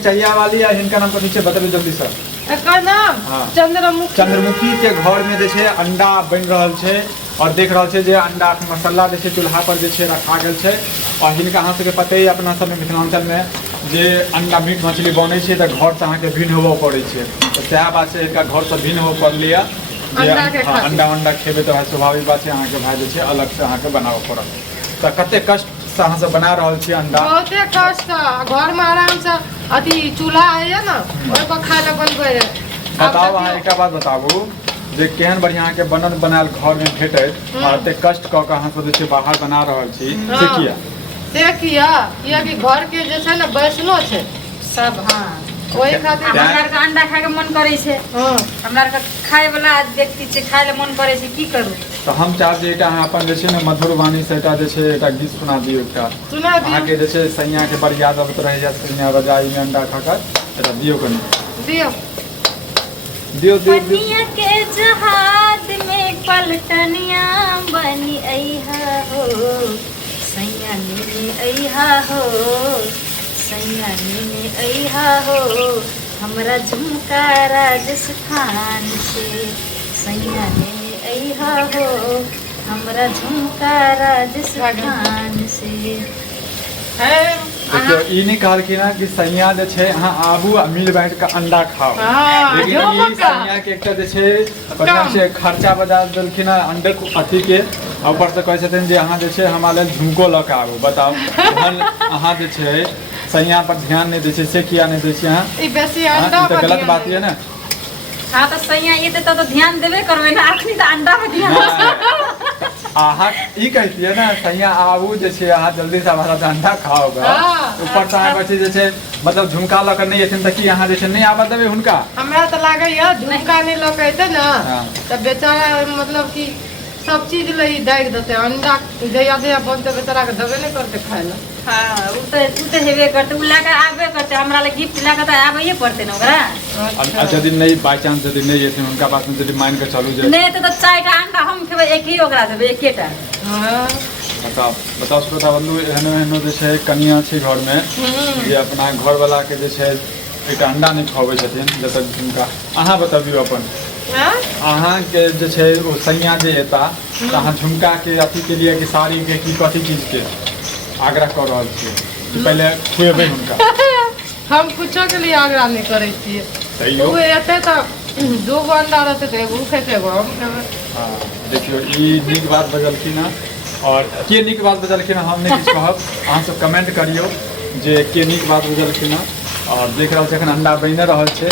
मिर्चैया वाली है, इनका नाम कथी छै बताबी जल्दी से। एकर नाम चंद्रमुखी। चंद्रमुखी के घर में जे छै अंडा बन रहल छै और देख रहल छै जे अंडा के मसाला जे छै चूल्हा पर जे छै रखा गेल छै। और हिनका अहाँ सबके पते है अपना सब मिथिलांचल में जे अंडा मीट मछली बनै छै तऽ घर से अहाँके भिन्न होबऽ पड़ै छै। तऽ सएह बात छै, हिनका घर से भिन्न होबऽ पड़लै अंडा अंडा खेबै तऽ स्वाभाविक बात छै अहाँके भाई जे छै अलग से अहाँके बनाबऽ पड़त। तऽ कते कष्ट से अहाँ सब बना रहल छी अंडा? बहुते कष्ट, घर में आराम से अथी चूल्हा है ना ओइ पर खाए ले बनबै रे। बताओ अहाँ एकटा बात बताबू जे केहन बढ़िया के बनल बनायल घर में भेटैत और एते कष्ट कऽ के अहाँ सब जे छै बाहर बना रहल छी से किया? से किया कि घर के जे छै ना बैसनो छै सब। हाँ ओही खातिर हमरा के अंडा खाए के मन करे छै। हमरा के खाए वाला व्यक्ति छै, खाए ले मन करे छै, की करू? तो हम चाहब जे अहाँ अपन जे छै ने मधुर वाणी से जे छै एकटा गीत सुना दियौ। एकटा सुना दियौ। अहाँके जे छै सैया के बड़ याद अबैत रहै छै, सैया रजाई में अंडा खाकर एकटा दियौ कनी। दियौ दियौ दियौ। पनिया के जहाज में पलटनिया बनी अइहा हो, सैया ने अइहा हो, सैया ने अइहा हो, हमरा झुमका राजस्थान से, सैया ने अइहा हो, हमरा झुमका राजस्थान से। देखियो ई नहीं कहलखिन कि सैया जे छै अहाँ आबू आ मिल बैठ के अंडा खाओ, लेकिन ई सैया के एकटा जे छै बढ़िया से खर्चा बजा देलखिन अंडे अथी के, ऊपर से कहै छथिन जे अहाँ जे छै हमरा लेल झुमको लऽ के आबू। बताओ अहाँ जे छै सैया पर ध्यान नहीं दै छै से किया नहीं दै छी अहाँ? ई बेसी अंडा पर गलत बात है ना। हाँ तो सैया ये तो ध्यान देबे करबे ना, अखनी तो अंडा पे ध्यान। अहाँ ई कहतियै ना सैया आबू जे छै अहाँ जल्दी से हमारा अंडा खाओगे, ऊपर से अहाँ बैठी जे छै मतलब झुमका लऽ के नहीं एथिन तऽ की अहाँ जे छै नहीं आबऽ देबै हुनका? हमरा तऽ लागैया झुमका नहीं लऽ के एतै ना तऽ बेचारा मतलब कि सब चीज ले दागि देते। अंडा जया जया बनते बेचारा के देबे नहीं करते खाए ला। हाँ उ तो हेबे करते, उ लाके आबे करते, हमरा ले गिफ्ट लाके तो आबे पड़ते ना ओकरा। अब यदि नहीं बाय चांस यदि नहीं एथिन उनका बात में यदि मान के चलू जे नहीं तो 4टा अंडा हम खेबै, एक ही ओकरा देबै, एकेटा। हां बताओ बताओ श्रोता बंधु, एहनो एहनो जे छै कनिया छै घर में जे अपना घर वाला के जे छै एकटा अंडा नहीं खुआबै छथिन जब तक हुनका। अहाँ बताबियो अपन अहाँ के जे छै ओ सैया जे एता तऽ अहाँ झुमका के अथी के लिए कि साड़ी के की कथी चीज के आग्रह कर रहल छियै कि पहले खुएबै हुनका? हम कुछो के लिए आग्रह नहीं करे छियै। तैयो वो एते तऽ 2 गो अंडा रहते तऽ एगो खेते एगो हम खेबै। हाँ देखियो ई नीक बात बजलखिन हँ, और के नीक बात बजलखिन हँ हम नहीं किछु कहब, अहाँ सब कमेंट करियो जे के नीक बात बजलखिन हँ। और देख रहल छी एखन अंडा बनि रहल छै।